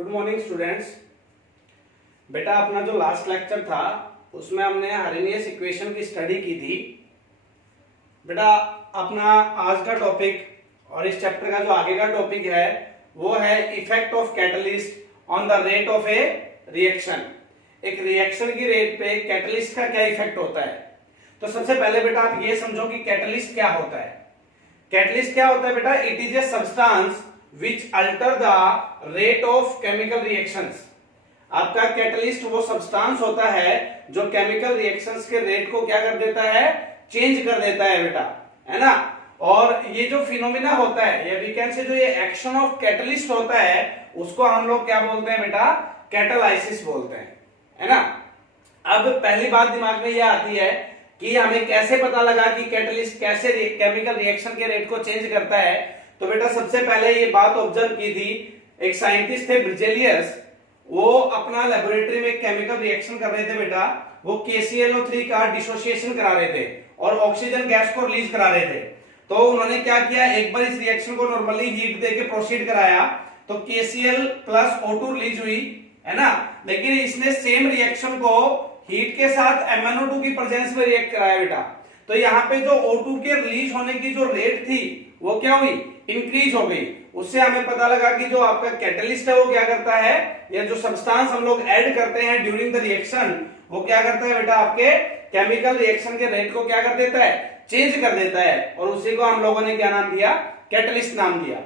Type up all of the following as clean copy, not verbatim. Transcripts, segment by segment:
Good morning students. बेटा अपना जो लास्ट लेक्चर था उसमें हमने हार्मोनियस इक्वेशन की स्टडी की थी। बेटा अपना आज का टॉपिक और इस चैप्टर का जो आगे का टॉपिक है वो है effect of catalyst on the rate of A reaction. एक रिएक्शन की रेट पे कैटलिस्ट का क्या इफेक्ट होता है। तो सबसे पहले बेटा आप ये समझो कि कैटलिस्ट क्या होता है। कैटलिस्ट क्या होता है बेटा? It is a substance which alter the rate of chemical reactions। आपका कैटलिस्ट वो सब्सटेंस होता है जो केमिकल रिएक्शंस के रेट को क्या कर देता है, चेंज कर देता है बेटा, है ना। और ये जो फिनोमिना होता है या वी कैन से जो ये एक्शन ऑफ कैटलिस्ट होता है उसको हम लोग क्या बोलते हैं बेटा? कैटालाइसिस बोलते हैं, है ना। अब पहली बात दिमाग में ये आती है कि हमें कैसे पता लगा कि कैटलिस्ट कैसे केमिकल रिएक्शन के रेट को चेंज करता है। तो बेटा सबसे पहले ये बात ऑब्जर्व की थी, एक साइंटिस्ट थे ब्रिजेलियस, वो अपना लेबोरेटरी में केमिकल रिएक्शन कर रहे थे बेटा। वो KClO3 का डिसोसिएशन करा रहे थे और ऑक्सीजन गैस को रिलीज करा रहे थे। तो उन्होंने क्या किया, एक बार इस रिएक्शन को नॉर्मली हीट देके प्रोसीड कराया तो KCl+O2 रिलीज हुई, है ना। लेकिन इसने सेम रिएक्शन को हीट के साथ MnO2 की प्रेजेंस में रिएक्ट कराया बेटा। तो यहाँ पे जो O2 के रिलीज होने की जो रेट थी वो क्या हुई, इंक्रीज हो गई। उससे हमें पता लगा कि जो आपका कैटलिस्ट है वो क्या करता है, या जो सब्सटेंस हम लोग ऐड करते हैं ड्यूरिंग द रिएक्शन वो क्या करता है बेटा, आपके केमिकल रिएक्शन के रेट को क्या कर देता है, चेंज कर देता है। और उसी को हम लोगों ने क्या नाम दिया, कैटलिस्ट नाम दिया।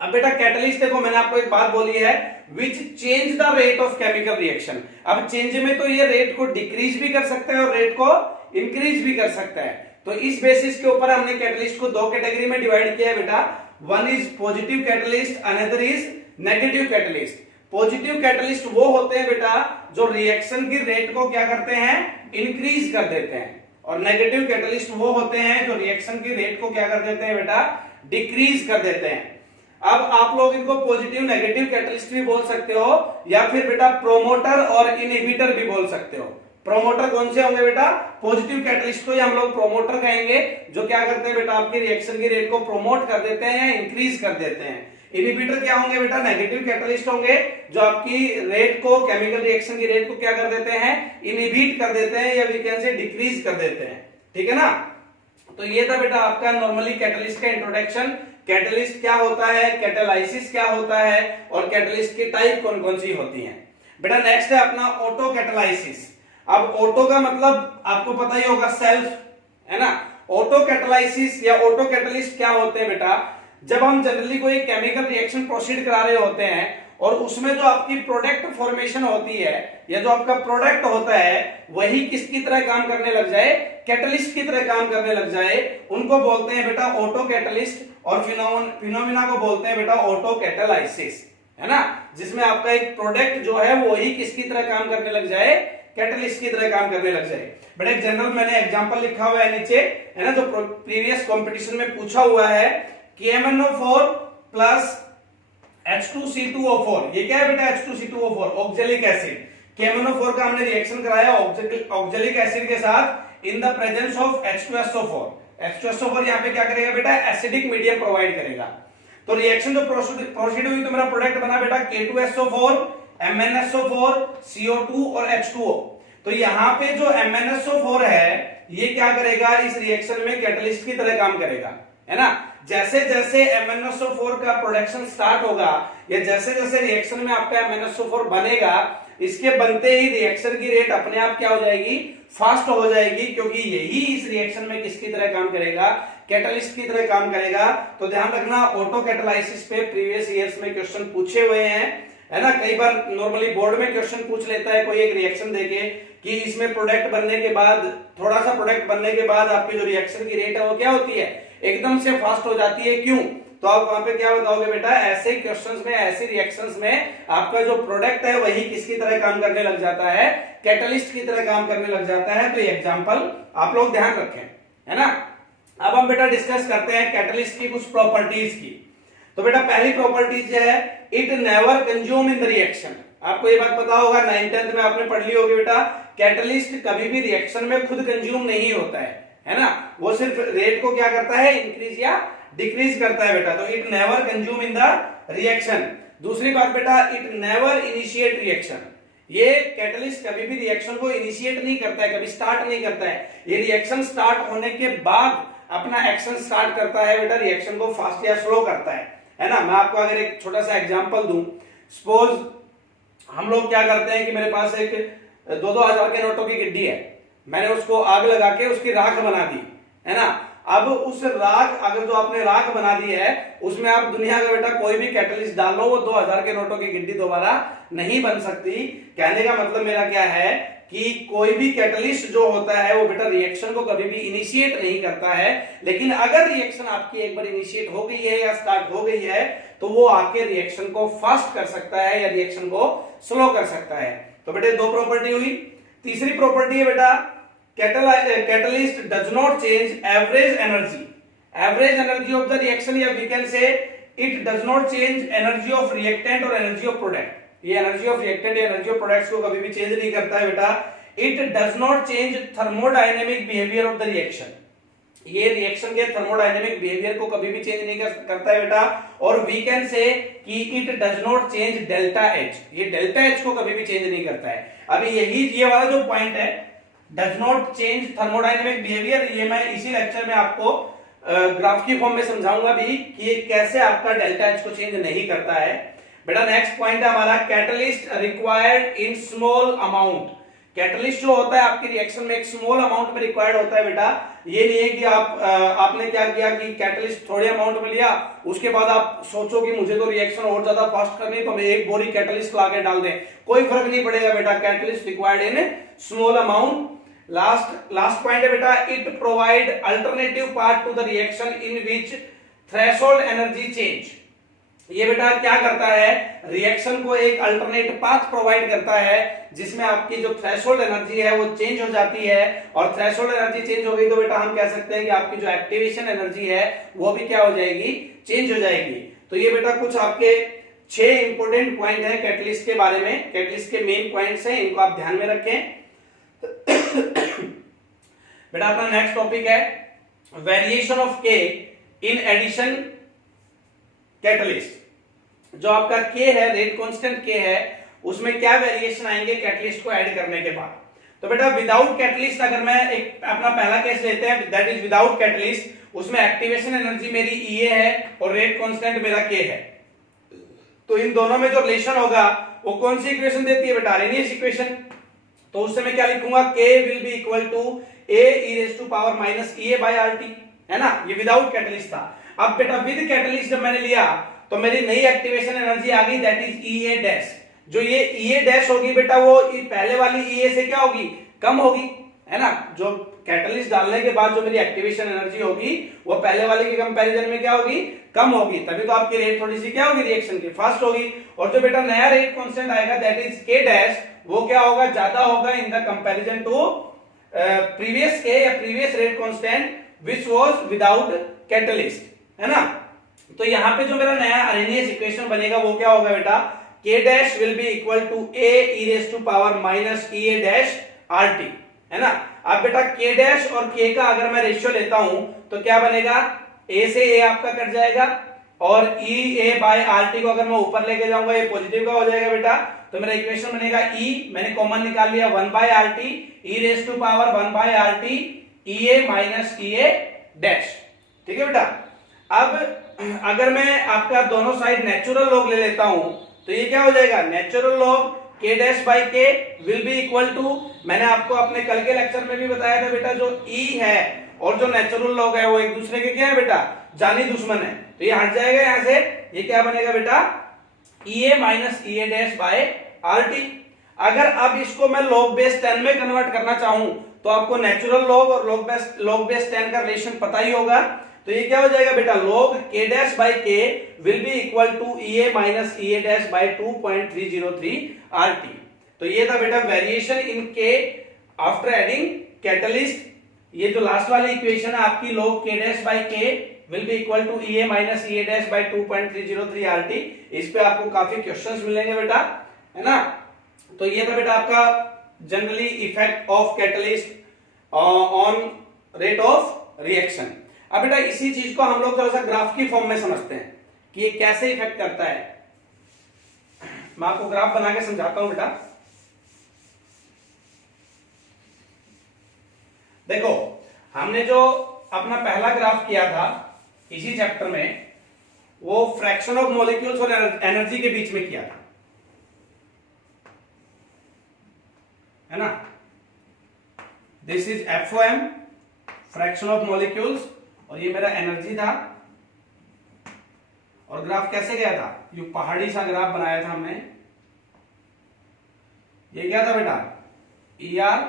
अब बेटा कैटलिस्ट देखो मैंने आपको एक बात बोली है, which change the rate of chemical reaction. अब चेंज में तो ये रेट को डिक्रीज भी कर सकता है और रेट को इंक्रीज भी कर सकता है। तो इस बेसिस के ऊपर हमने कैटलिस्ट को दो कैटेगरी में डिवाइड किया है बेटा। One is positive catalyst, another is negative catalyst. Positive catalyst वो होते हैं बेटा जो रिएक्शन की रेट को क्या करते हैं, इंक्रीज कर देते हैं। और नेगेटिव कैटलिस्ट वो होते हैं जो रिएक्शन की रेट को क्या कर देते हैं बेटा, डिक्रीज कर देते हैं। अब आप लोग इनको पॉजिटिव नेगेटिव कैटलिस्ट भी बोल सकते हो या फिर बेटा प्रोमोटर और इनहिबिटर भी बोल सकते हो। प्रोमोटर कौन से होंगे बेटा, पॉजिटिव कैटलिस्ट को हम लोग प्रोमोटर कहेंगे, जो क्या करते हैं बेटा, आपकी रिएक्शन की रेट को प्रोमोट कर देते हैं या इंक्रीज कर देते हैं। इनहिबिटर क्या होंगे बेटा, नेगेटिव कैटलिस्ट होंगे जो आपकी रेट को, केमिकल रिएक्शन की रेट को क्या कर देते हैं, इनहिबिट कर देते हैं या वी कैन से डिक्रीज कर देते हैं। ठीक है ना। तो ये था बेटा आपका नॉर्मली कैटलिस्ट का इंट्रोडक्शन। कैटलिस्ट क्या होता है, कैटालाइसिस क्या होता है और कैटलिस्ट की टाइप कौन कौन सी होती है। बेटा नेक्स्ट है अपना ऑटो कैटालाइसिस। अब ऑटो का मतलब आपको पता ही होगा सेल्फ, है ना। ऑटो कैटालाइसिस या ऑटो कैटलिस्ट क्या होते हैं बेटा, जब हम जनरली कोई केमिकल रिएक्शन प्रोसीड करा रहे होते हैं और उसमें जो आपकी प्रोडक्ट फॉर्मेशन होती है या जो आपका प्रोडक्ट होता है वही किसकी तरह काम करने लग जाए, कैटलिस्ट की तरह काम करने लग जाए, उनको बोलते हैं बेटा ऑटो कैटलिस्ट। और फिनोमिना को बोलते हैं बेटा ऑटो कैटालाइसिस, है ना। जिसमें आपका एक प्रोडक्ट जो है वही किसकी तरह काम करने लग जाए, कैटलिस्ट की तरह काम करने लग जाए। बट एक जनरल मैंने एग्जांपल लिखा हुआ है नीचे, है ना, जो प्रीवियस कंपटीशन में पूछा हुआ है कि MnO4 प्लस H2C2O4, ये क्या है बेटा, H2C2O4 ऑक्जेलिक एसिड। KMnO4 का हमने रिएक्शन कराया ऑक्जेलिक एसिड के साथ in the presence of H2SO4। H2SO4 यहाँ पे क्या करेगा बेटा, एसिडिक मीडियम प्रोवाइड करेगा। तो रिएक्शन जो प्रोसीड हुई तो मेरा प्रोडक्ट बना बेटा K2SO4, MnSO4, CO2 और H2O। तो यहाँ पे जो MnSO4 है ये क्या करेगा, इस रिएक्शन में कैटलिस्ट की तरह काम करेगा, है ना। जैसे जैसे MnSO4 का प्रोडक्शन स्टार्ट होगा या जैसे जैसे रिएक्शन में आपका MnSO4 बनेगा, इसके बनते ही रिएक्शन की रेट अपने आप क्या हो जाएगी, फास्ट हो जाएगी, क्योंकि यही इस रिएक्शन में किसकी तरह काम करेगा, कैटलिस्ट की तरह काम करेगा। तो ध्यान रखना ऑटो कैटालाइसिस पे प्रीवियस ईयर्स में क्वेश्चन पूछे हुए हैं, है ना। कई बार नॉर्मली बोर्ड में क्वेश्चन पूछ लेता है कोई एक रिएक्शन देके कि इसमें प्रोडक्ट बनने के बाद, थोड़ा सा प्रोडक्ट बनने के बाद आपकी जो रिएक्शन की रेट है वो क्या होती है, एकदम से फास्ट हो जाती है, क्यों। तो आप वहां पे क्या बताओगे बेटा, ऐसे क्वेश्चंस में, ऐसे रिएक्शंस में आपका जो प्रोडक्ट है वही किसकी तरह काम करने लग जाता है, कैटलिस्ट की तरह काम करने लग जाता है। तो ये एग्जांपल आप लोग ध्यान रखें, है ना। अब हम बेटा डिस्कस करते हैं कैटलिस्ट की कुछ प्रॉपर्टीज की। तो बेटा पहली प्रॉपर्टीज है, it never consume in the reaction. आपको ये बात पता होगा, 9th में आपने पढ़ ली होगी बेटा, कैटलिस्ट कभी भी रिएक्शन में खुद कंज्यूम नहीं होता है ना। वो सिर्फ रेट को क्या करता है, इंक्रीज या डिक्रीज करता है बेटा। तो it never consume in the reaction. दूसरी बात बेटा, इट नेवर इनिशिएट रिएक्शन, ये कैटलिस्ट कभी भी रिएक्शन को इनिशिएट नहीं करता है, कभी स्टार्ट नहीं करता है। ये रिएक्शन स्टार्ट होने के बाद अपना एक्शन स्टार्ट करता है बेटा, रिएक्शन को फास्ट या स्लो करता है ना। मैं आपको अगर एक छोटा सा एग्जांपल दूं, सपोज हम लोग क्या करते हैं कि मेरे पास एक 2-2 हजार के नोटों की गिड्डी है, मैंने उसको आग लगा के उसकी राख बना दी, है ना। अब उस राख, अगर जो आपने राख बना दी है उसमें आप दुनिया का बेटा कोई भी कैटलिस्ट डाल लो, वो 2000 के नोटों की गिड्डी दोबारा नहीं बन सकती। कहने का मतलब मेरा क्या है कि कोई भी कैटलिस्ट जो होता है वो बेटा रिएक्शन को कभी भी इनिशिएट नहीं करता है, लेकिन अगर रिएक्शन आपकी एक बार इनिशिएट हो गई है या स्टार्ट हो गई है तो वो आपके रिएक्शन को फास्ट कर सकता है या रिएक्शन को स्लो कर सकता है। तो बेटे 2 प्रॉपर्टी हुई। तीसरी प्रॉपर्टी है बेटा, catalyst does not change average energy of the reaction, या we can say it does not change energy of reactant or energy of product। ये energy of reactant या energy of products को कभी भी चेंज नहीं करता है बेटा। it does not change thermodynamic behavior of the reaction, ये रिएक्शन के थर्मोडायनेमिक बिहेवियर को कभी भी चेंज नहीं करता है बेटा। और वी कैन से कि it does not change delta H, ये डेल्टा एच को कभी भी चेंज नहीं करता है। अभी यही ये वाला जो पॉइंट है, does not change thermodynamic behaviour, ये मैं इसी लेक्चर में आपको ग्राफ की फॉर्म में समझाऊंगा भी कि ये कैसे आपका डेल्टा एच को चेंज नहीं करता है बेटा। नेक्स्ट पॉइंट है हमारा, catalyst required in small amount. Catalyst जो होता है आपकी रिएक्शन में एक स्मॉल अमाउंट में रिक्वायर्ड होता है बेटा। ये नहीं है कि आपने क्या किया कि कैटलिस्ट थोड़े अमाउंट में लिया, उसके बाद आप सोचो कि मुझे तो रिएक्शन और ज्यादा फास्ट करनी है तो मैं एक बोरी कैटलिस्ट ला के डाल दें, कोई फर्क नहीं पड़ेगा बेटा। Catalyst required in small amount. Last point है बेटा, it provide alternative part two the reaction in which threshold energy change. ये बेटा क्या करता है, रिएक्शन को एक अल्टरनेट पाथ प्रोवाइड करता है जिसमें आपकी जो थ्रेशोल्ड एनर्जी है वो चेंज हो जाती है। और थ्रेशोल्ड एनर्जी चेंज हो गई तो बेटा हम कह सकते हैं कि आपकी जो एक्टिवेशन एनर्जी है वो भी क्या हो जाएगी, चेंज हो जाएगी। तो ये बेटा कुछ आपके 6 इंपोर्टेंट पॉइंट है कैटलिस्ट के बारे में, कैटलिस्ट के मेन पॉइंट्स हैं, इनको आप ध्यान में रखें। बेटा अपना नेक्स्ट टॉपिक है वेरिएशन ऑफ के इन एडिशन कैटलिस्ट। जो आपका के है, रेट कांस्टेंट के है, उसमें क्या वेरिएशन आएंगे कैटलिस्ट को ऐड करने के बाद। तो बेटा विदाउट कैटलिस्ट, अगर मैं एक अपना पहला केस लेते हैं दैट इज विदाउट कैटलिस्ट, उसमें एक्टिवेशन एनर्जी मेरी ई है और रेट कांस्टेंट मेरा के है। तो इन दोनों में जो रिलेशन होगा वो कौन सी इक्वेशन देती है बेटा, आर्हेनियस इक्वेशन। तो उससे मैं क्या लिखूंगा, k will be equal to a e raise to power minus ea by rt, है ना। ये विदाउट कैटलिस्ट था। अब बेटा विद कैटलिस्ट जब मैंने लिया तो मेरी नई एक्टिवेशन एनर्जी आ गई दैट इज ea डैश। जो ये ea डैश होगी बेटा वो पहले वाली ea से क्या होगी, कम होगी, है ना। जो कैटलिस्ट डालने के बाद जो मेरी एक्टिवेशन एनर्जी होगी वो पहले वाले के कंपैरिजन में क्या होगी, कम होगी, तभी तो आपकी रेट थोड़ी सी क्या होगी, रिएक्शन की फास्ट होगी। और जो बेटा नया रेट कांस्टेंट आएगा दैट इज k डैश, वो क्या होगा, ज्यादा होगा in the comparison to previous के या previous rate constant which was without catalyst, है ना। तो यहां पे जो मेरा नया आर्हेनियस इक्वेशन बनेगा वो क्या होगा बेटा, k dash will be equal to a e raise to power minus ea dash rt, है ना। अब बेटा k डैश और k का अगर मैं रेशियो लेता हूं तो क्या बनेगा, a से a आपका कट जाएगा और ea बाय rt को अगर मैं ऊपर लेके जाऊंगा ये पॉजिटिव का हो जाएगा बेटा। तो मेरा इक्वेशन बनेगा e, मैंने कॉमन निकाल लिया 1 by rt e raise to power 1 by rt ea minus ea dash, ठीक है बेटा। अब अगर मैं आपका दोनों साइड नेचुरल लॉग ले लेता हूं तो ये क्या हो जाएगा, natural log k dash by k will be equal to, मैंने आपको अपने कल के लेक्चर में भी बताया था बेटा, जो e है और जो नेचुरल लॉग है वो एक दूसरे के क्या है बेटा, जानी दुश्मन है। तो ये हट जाएगा यहां से, ये क्या बनेगा बेटा, ea minus ea dash bye rt। अगर अब इसको मैं लॉग बेस 10 में कन्वर्ट करना चाहूं तो आपको नेचुरल लॉग और लॉग बेस 10 का रिलेशन पता ही होगा। तो ये क्या हो जाएगा बेटा, log k dash by k will be equal to ea minus ea dash by 2.303 rt। तो ये था बेटा variation in k after adding catalyst. ये जो लास्ट वाली इक्वेशन है आपकी, log k dash by k will be equal to ea minus ea dash by 2.303 rt। इस पे आपको काफी क्वेश्चंस मिलेंगे बेटा, है ना। तो ये था बेटा आपका generally effect of catalyst on rate of reaction. अब बेटा इसी चीज को हम लोग थोड़ा सा ग्राफ की फॉर्म में समझते हैं कि ये कैसे इफेक्ट करता है। मैं आपको ग्राफ बना के समझाता हूं बेटा। देखो, हमने जो अपना पहला ग्राफ किया था इसी चैप्टर में, वो फ्रैक्शन ऑफ मॉलिक्यूल्स और एनर्जी के बीच में किया था, है ना। This is FOM, fraction of molecules, और ये मेरा एनर्जी था। और ग्राफ कैसे गया था, ये पहाड़ी सा ग्राफ बनाया था हमने। ये क्या था बेटा, ER,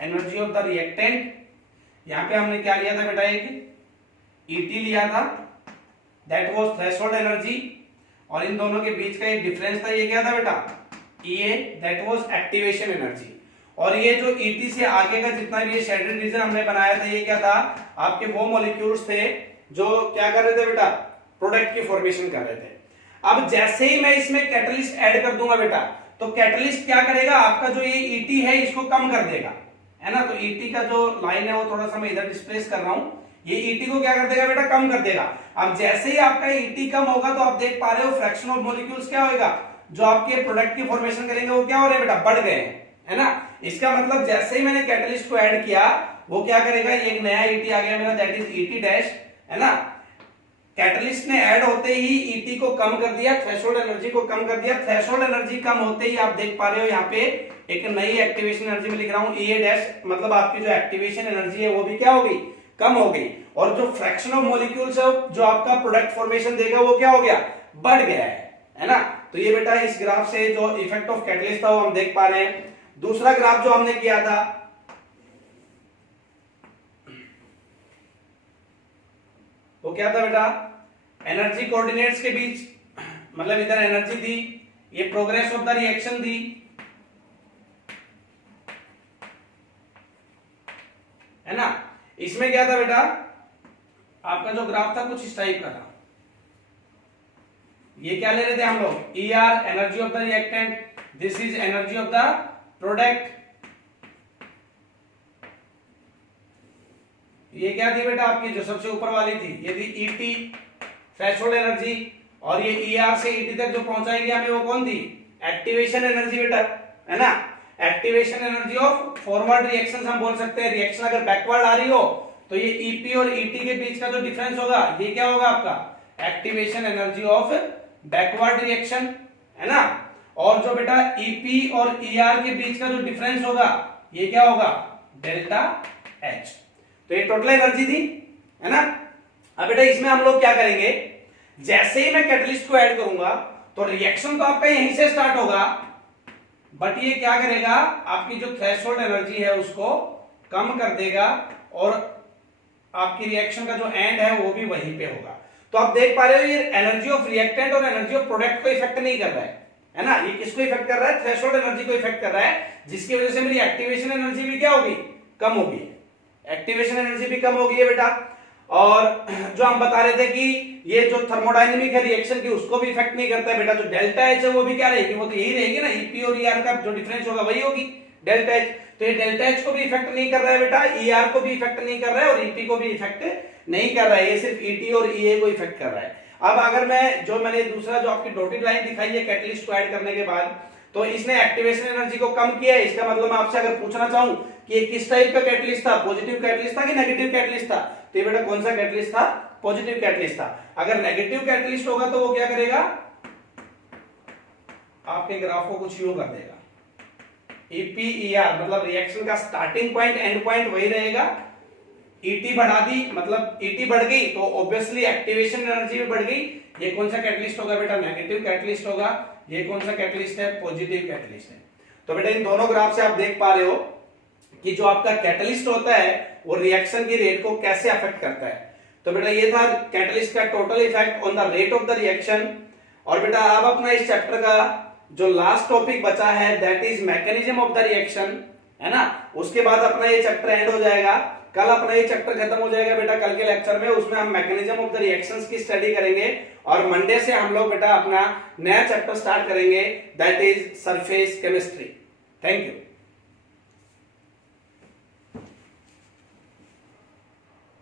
energy of the reactant. यहां पे हमने क्या लिया था बेटा, एक ET लिया था, दैट वाज थ्रेशोल्ड एनर्जी, और इन दोनों के बीच का एक डिफरेंस था, ये क्या था बेटा, EA, that was activation energy. और ये जो ET से आगे का जितना भी ये शेडेड रीजन हमने बनाया था, ये क्या था, आपके वो मॉलिक्यूल्स थे जो क्या कर रहे थे बेटा, प्रोडक्ट की फॉर्मेशन कर रहे थे। अब जैसे ही मैं इसमें कैटलिस्ट ऐड कर दूंगा बेटा, तो कैटलिस्ट क्या करेगा, आपका जो ये ET है इसको कम कर देगा, है ना। तो ET का जो लाइन है वो थोड़ा सा मैं इधर डिस्प्लेस कर रहा हूं, ये ET को क्या कर देगा बेटा, कम कर देगा। अब जैसे ही आपका ET कम होगा तो आप देख पा रहे हो फ्रैक्शन ऑफ मॉलिक्यूल्स क्या होगा, जो आपके प्रोडक्ट की फॉर्मेशन करेंगे वो क्या हो रहे हैं बेटा, बढ़ गए हैं, है ना। इसका मतलब जैसे ही मैंने कैटलिस्ट को ऐड किया, वो क्या करेगा, ये एक नया ET आ गया मेरा, दैट इज ET डैश, है ना। कैटलिस्ट ने ऐड होते ही ET को कम कर दिया, थ्रेशोल्ड एनर्जी को कम कर दिया। थ्रेशोल्ड एनर्जी कम होते ही आप देख पा रहे हो यहाँ पे एक नई एक्टिवेशन एनर्जी में लिख रहा हूं EA डैश, मतलब आपकी जो एक्टिवेशन एनर्जी है वो भी क्या हो गई, कम हो गई। और जो फ्रैक्शन ऑफ मॉलिक्यूल्स है जो आपका प्रोडक्ट फॉर्मेशन देगा वो क्या हो गया, बढ़ गया है ना। तो ये बेटा इस ग्राफ से जो इफेक्ट ऑफ कैटलिस्ट था वो हम देख पा रहे हैं। दूसरा ग्राफ जो हमने किया था, वो क्या था बेटा, एनर्जी कोऑर्डिनेट्स के बीच, मतलब इधर एनर्जी थी, ये प्रोग्रेस ऑफ द रिएक्शन थी, है ना। इसमें क्या था बेटा, आपका जो ग्राफ था कुछ इस टाइप का था। ये क्या ले रहे थे हम लोग, ER, energy of the reactant, this is energy of the product. ये क्या थी बेटा आपकी, जो सबसे ऊपर वाली थी, ये थी ET, थ्रेशोल्ड एनर्जी, और ये ER से ET तक जो पहुंचाएगी हमें वो कौन थी, एक्टिवेशन एनर्जी बेटा, है ना। Activation energy of forward reactions हम बोल सकते हैं। रिएक्शन अगर बैकवर्ड आ रही हो तो ये EP और ET के बीच का जो डिफरेंस होगा ये क्या होगा आपका, activation energy of backward reaction, है ना। और जो बेटा EP और ER के बीच का जो डिफरेंस होगा ये क्या होगा, डेल्टा H। तो ये टोटल एनर्जी थी, है ना। अब बेटा इसमें हम लोग क्या करेंगे, जैसे ही मैं कैटलिस्ट को ऐड करूंगा तो रिएक्शन तो आपका यहीं से स्टार्ट होगा, बट ये क्या करेगा, आपकी जो थ्रेशोल्ड एनर्जी है उसको कम कर देगा, और आपकी रिएक्शन का जो एंड है वो भी वहीं पे होगा। तो आप देख पा रहे हो ये एनर्जी ऑफ रिएक्टेंट और एनर्जी ऑफ प्रोडक्ट को इफेक्ट नहीं कर रहा है ना। ये किसको इफेक्ट कर रहा है, थ्रेशोल्ड एनर्जी को इफेक्ट कर रहा है, जिसकी वजह से मेरी एक्टिवेशन एनर्जी भी क्या होगी, कम होगी। एक्टिवेशन एनर्जी भी कम होगी है बेटा। और जो हम बता रहे थे कि ये जो थर्मोडायनेमिक है रिएक्शन की उसको भी इफेक्ट नहीं करता है बेटा। जो डेल्टा एच है वो भी क्या रहेगी, वो तो यही रहेगी ना, EP और ER का जो डिफरेंस होगा वही होगी डेल्टा एच। तो ये डेल्टा एच को भी इफेक्ट नहीं कर रहा है बेटा, ER को भी इफेक्ट नहीं कर रहा है, और EP को भी इफेक्ट नहीं कर रहा है, ये सिर्फ ET और EA को इफेक्ट कर रहा है। अब अगर मैं जो मैंने दूसरा जो आपकी डॉटेड लाइन दिखाई है कैटलिस्ट को ऐड करने के बाद, तो इसने एक्टिवेशन एनर्जी को कम किया है। इसका मतलब मैं आपसे अगर पूछना चाहूं कि ये किस टाइप का कैटलिस्ट था, पॉजिटिव कैटलिस्ट था कि नेगेटिव कैटलिस्ट था, तो ये बेटा कौन सा कैटलिस्ट था, पॉजिटिव कैटलिस्ट था। अगर नेगेटिव कैटलिस्ट होगा तो वो क्या करेगा, आपके ग्राफ को कुछ यूं कर देगा, EPER मतलब रिएक्शन का स्टार्टिंग पॉइंट एंड पॉइंट वही रहेगा। ET बढ़ा दी मतलब ET बढ़ गई तो ऑब्वियसली एक्टिवेशन एनर्जी भी बढ़ गई। ये कौन सा कैटलिस्ट होगा बेटा, नेगेटिव कैटलिस्ट होगा। ये कौन सा कैटलिस्ट है, पॉजिटिव कैटलिस्ट है। तो बेटा इन दोनों ग्राफ से आप देख पा रहे हो कि जो आपका कैटलिस्ट होता है वो रिएक्शन की रेट को कैसे अफेक्ट करता है। तो बेटा ये था कैटलिस्ट का total effect on the rate of the reaction. और बेटा अब अपना इस चैप्टर का जो लास्ट टॉपिक बचा है that is mechanism of the reaction, है ना। उसके बाद अपना ये चैप्टर एंड हो जाएगा। कल अपना ये चैप्टर खत्म हो जाएगा बेटा कल के लेक्चर में, उसमें हम मैकेनिज्म ऑफ द रिएक्शंस की स्टडी करेंगे। और मंडे से हम लोग बेटा अपना नया चैप्टर स्टार्ट करेंगे that is surface chemistry. Thank you.